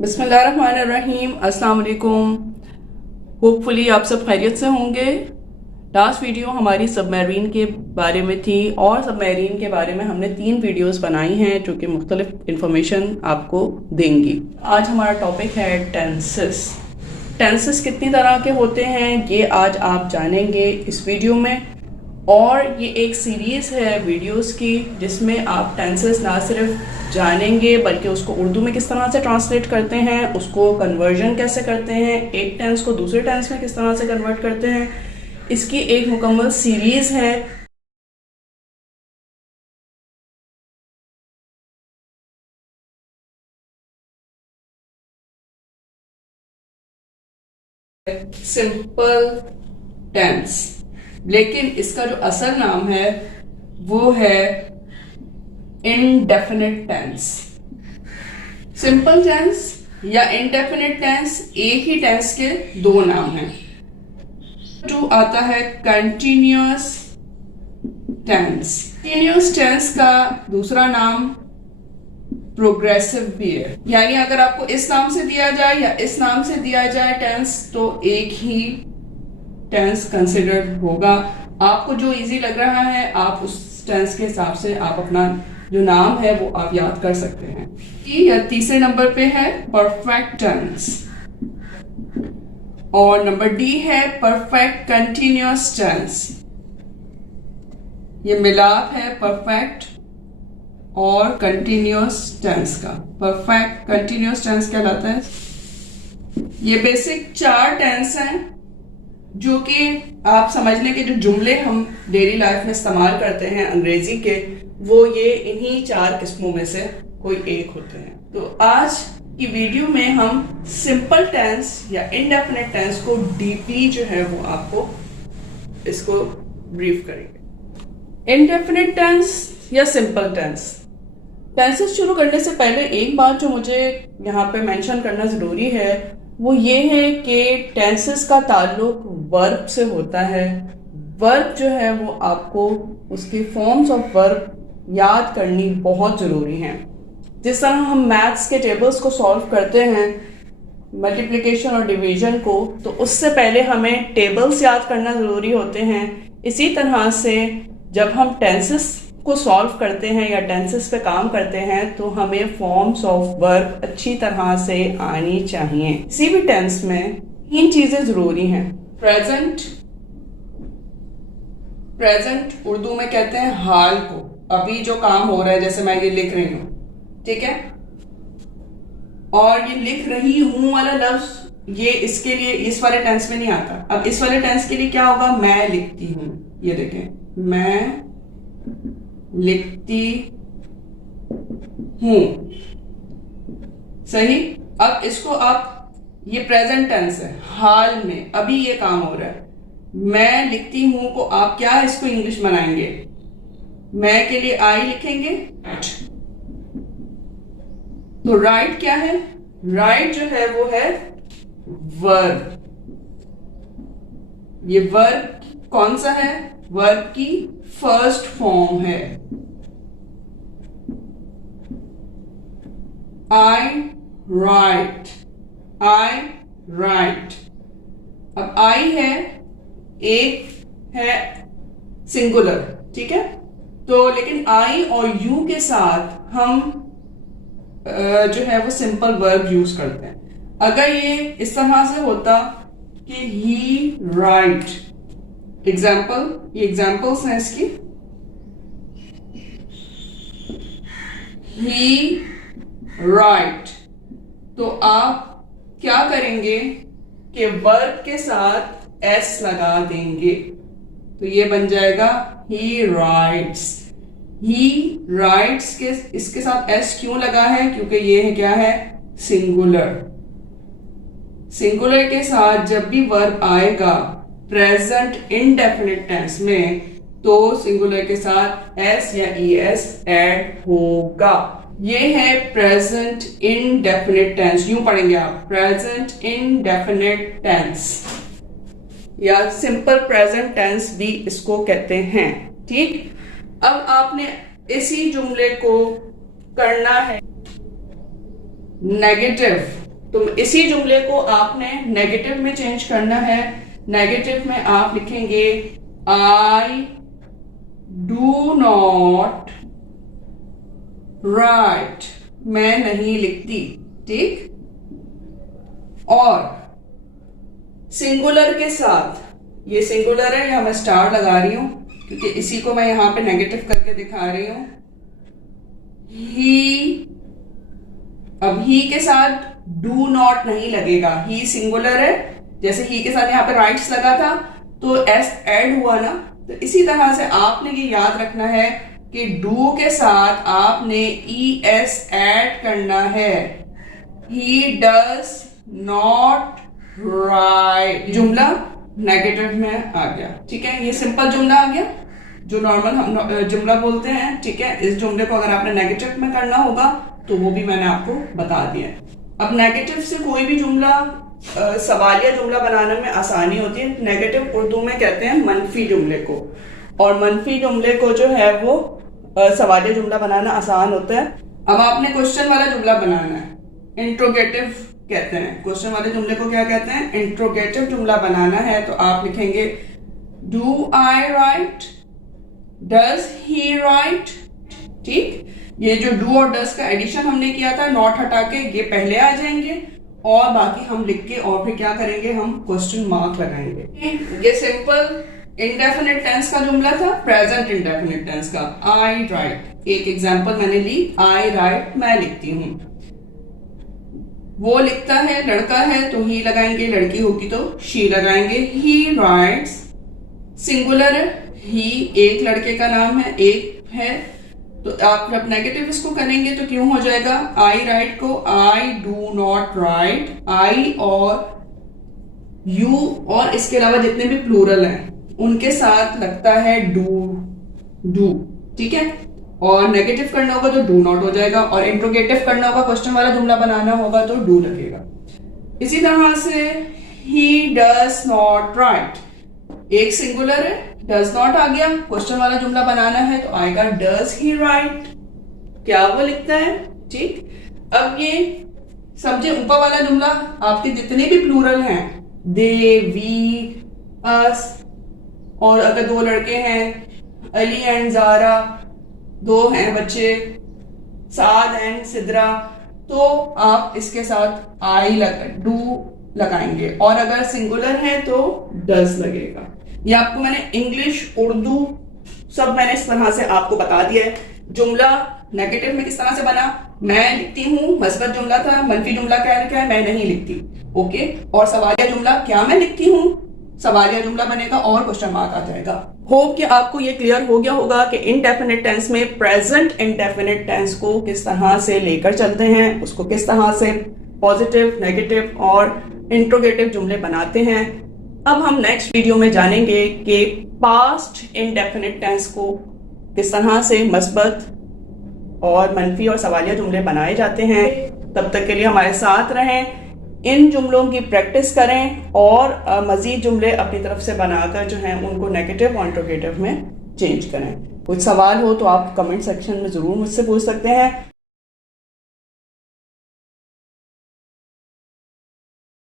बिस्मिल्लाहिर्रहमानिर्रहीम, अस्सलाम वालेकुम। होपफुली आप सब खैरियत से होंगे। लास्ट वीडियो हमारी सबमरीन के बारे में थी और सबमरीन के बारे में हमने 3 वीडियोस बनाई हैं जो कि मुख्तलिफ इंफॉर्मेशन आपको देंगी। आज हमारा टॉपिक है टेंसेस। टेंसेस कितनी तरह के होते हैं ये आज आप जानेंगे इस वीडियो में। और ये एक सीरीज़ है वीडियोस की जिसमें आप टेंसेस ना सिर्फ जानेंगे बल्कि उसको उर्दू में किस तरह से ट्रांसलेट करते हैं, उसको कन्वर्जन कैसे करते हैं, एक टेंस को दूसरे टेंस में किस तरह से कन्वर्ट करते हैं, इसकी एक मुकम्मल सीरीज़ है। सिंपल टेंस, लेकिन इसका जो असल नाम है वो है इंडेफिनिट टेंस। सिंपल टेंस या इंडेफिनिट टेंस एक ही टेंस के दो नाम हैं। जो आता है कंटिन्यूअस टेंस। कंटिन्यूअस टेंस का दूसरा नाम प्रोग्रेसिव भी है, यानी अगर आपको इस नाम से दिया जाए या इस नाम से दिया जाए टेंस तो एक ही टेंस कंसिडर्ड होगा। आपको जो इजी लग रहा है आप उस टेंस के हिसाब से आप अपना जो नाम है वो आप याद कर सकते हैं। या तीसरे नंबर पे है परफेक्ट टेंस और नंबर डी है परफेक्ट कंटिन्यूअस टेंस। ये मिलाप है परफेक्ट और कंटिन्यूअस टेंस का। परफेक्ट कंटिन्यूअस टेंस कहलाता है। ये बेसिक 4 टेंस हैं जो कि आप समझने के जो जुमले हम डेली लाइफ में इस्तेमाल करते हैं अंग्रेजी के, वो ये इन्हीं 4 किस्मों में से कोई एक होते हैं। तो आज की वीडियो में हम सिंपल टेंस या इंडेफिनिट टेंस को डीपली जो है वो आपको इसको ब्रीफ करेंगे। इंडेफिनिट टेंस या सिंपल टेंस। टेंसेस शुरू करने से पहले एक बात जो मुझे यहाँ पे मेंशन करना ज़रूरी है वो ये है कि टेंसेस का ताल्लुक वर्ब से होता है। वर्ब जो है वो आपको उसकी फॉर्म्स ऑफ वर्ब याद करनी बहुत ज़रूरी है। जिस तरह हम मैथ्स के टेबल्स को सॉल्व करते हैं, मल्टीप्लिकेशन और डिवीजन को, तो उससे पहले हमें टेबल्स याद करना ज़रूरी होते हैं। इसी तरह से जब हम टेंसेस को सॉल्व करते हैं या टेंसेस पे काम करते हैं तो हमें फॉर्म्स ऑफ वर्ब अच्छी तरह से आनी चाहिए। किसी भी टेंस में 3 चीजें जरूरी हैं। प्रेजेंट, प्रेजेंट उर्दू में कहते हैं हाल को, अभी जो काम हो रहा है, जैसे मैं ये लिख रही हूं, ठीक है, और ये लिख रही हूं वाला लफ्ज ये इसके लिए इस वाले टेंस में नहीं आता। अब इस वाले टेंस के लिए क्या होगा, मैं लिखती हूं। ये देखें, मैं लिखती हूं, सही। अब इसको आप, ये प्रेजेंट टेंस है, हाल में अभी ये काम हो रहा है। मैं लिखती हूं को आप क्या इसको इंग्लिश बनाएंगे, मैं के लिए आई लिखेंगे। तो राइट क्या है, राइट जो है वो है वर्ब। ये वर्ब कौन सा है, वर्ब की फर्स्ट फॉर्म है। आई राइट, आई राइट। अब आई है, एक है सिंगुलर, ठीक है। तो लेकिन आई और यू के साथ हम जो है वो सिंपल वर्ब यूज करते हैं। अगर ये इस तरह से होता कि ही राइट, एग्जाम्पल, ये एग्जाम्पल्स हैं इसकी। ही राइट, तो आप क्या करेंगे कि वर्ब के साथ एस लगा देंगे, तो ये बन जाएगा ही राइट्स। ही राइट्स के इसके साथ एस क्यों लगा है, क्योंकि ये है क्या है, सिंगुलर। सिंगुलर के साथ जब भी वर्ब आएगा प्रेजेंट इंडेफिनिट टेंस में तो सिंगुलर के साथ एस या ई एस ऐड होगा। ये है प्रेजेंट इंडेफिनिट टेंस। यूं पढ़ेंगे आप, प्रेजेंट इंडेफिनिट टेंस या सिंपल प्रेजेंट टेंस भी इसको कहते हैं, ठीक। अब आपने इसी जुमले को करना है नेगेटिव तो इसी जुमले को आपने नेगेटिव में चेंज करना है। नेगेटिव में आप लिखेंगे आई डू नॉट राइट, मैं नहीं लिखती। ठीक, और सिंगुलर के साथ, ये सिंगुलर है, यहां मैं स्टार लगा रही हूं क्योंकि इसी को मैं यहां पे नेगेटिव करके दिखा रही हूं। ही, अब ही के साथ डू नॉट नहीं लगेगा, ही सिंगुलर है, जैसे ही के साथ यहाँ पे राइट्स लगा था तो एस ऐड हुआ ना, तो इसी तरह से आपने ये याद रखना है कि डू के साथ आपने ई एस ऐड करना है। ही डज नॉट राइट, जुमला नेगेटिव में आ गया। ठीक है, ये सिंपल जुमला आ गया जो नॉर्मल हम जुमला बोलते हैं। ठीक है, इस जुमले को अगर आपने नेगेटिव में करना होगा तो वो भी मैंने आपको बता दिया। अब नेगेटिव से कोई भी जुमला सवालिया जुमला बनाने में आसानी होती है। नेगेटिव उर्दू में कहते हैं मनफी जुमले को, और मनफी जुमले को जो है वो सवालिया जुमला बनाना आसान होता है। अब आपने क्वेश्चन वाला जुमला बनाना है, इंट्रोगेटिव कहते हैं। क्वेश्चन वाले जुमले को क्या कहते हैं? इंट्रोगेटिव जुमला बनाना है। तो आप लिखेंगे do I right, does he right. ठीक, ये जो डू और डज का एडिशन हमने किया था नॉट हटा के, ये पहले आ जाएंगे और बाकी हम लिख के और फिर क्या करेंगे, हम क्वेश्चन मार्क लगाएंगे। ये सिंपल इंडेफिनिट टेंस का जुमला था, प्रेजेंट इंडेफिनिट टेंस का। आई राइट, एक एग्जांपल मैंने ली, आई राइट, मैं लिखती हूं। वो लिखता है, लड़का है तो ही लगाएंगे, लड़की होगी तो शी लगाएंगे। ही राइट्स, सिंगुलर है, ही एक लड़के का नाम है, एक है, तो आप जब नेगेटिव इसको करेंगे तो क्यों हो जाएगा? आई राइट को आई डू नॉट राइट, आई और यू और इसके अलावा जितने भी प्लूरल हैं उनके साथ लगता है डू, डू। ठीक है, और नेगेटिव करना होगा तो डू नॉट हो जाएगा, और इंट्रोगेटिव करना होगा, क्वेश्चन वाला जुमला बनाना होगा तो डू लगेगा। इसी तरह से ही डज नॉट राइट, एक सिंगुलर है, डज नॉट आ गया, क्वेश्चन वाला जुमला बनाना है तो आएगा डज ही राइट, क्या वो लिखता है। ठीक, अब ये समझे ऊपर वाला जुमला, आपके जितने भी प्लूरल हैं, दे, वी, अस, और अगर दो लड़के हैं, अली एंड जारा, दो हैं बच्चे, साद एंड सिद्रा, तो आप इसके साथ आई डू लगाएंगे, और अगर सिंगुलर है तो डज लगेगा। ये आपको मैंने इंग्लिश, उर्दू सब मैंने इस तरह से आपको बता दिया है। जुमला नेगेटिव में किस तरह से बना, मैं लिखती हूँ, मस्बत जुमला था, मनफी जुमला क्या है, मैं नहीं लिखती। ओके, और सवालिया जुमला क्या मैं लिखती हूँ, सवालिया जुमला बनेगा और क्वेश्चन मार्क आ जाएगा। होप कि आपको ये क्लियर हो गया होगा कि इनडेफिनिट टेंस में प्रेजेंट इनडेफिनिट टेंस को किस तरह से लेकर चलते हैं, उसको किस तरह से पॉजिटिव, नेगेटिव और इंट्रोगेटिव जुमले बनाते हैं। अब हम नेक्स्ट वीडियो में जानेंगे कि पास्ट इनडेफिनिट टेंस को किस तरह से मस्बत और मनफी और सवालिया जुमले बनाए जाते हैं। तब तक के लिए हमारे साथ रहें, इन जुमलों की प्रैक्टिस करें और मजीद जुमले अपनी तरफ से बनाकर जो हैं उनको नेगेटिव और इंट्रोगेटिव में चेंज करें। कुछ सवाल हो तो आप कमेंट सेक्शन में ज़रूर मुझसे पूछ सकते हैं।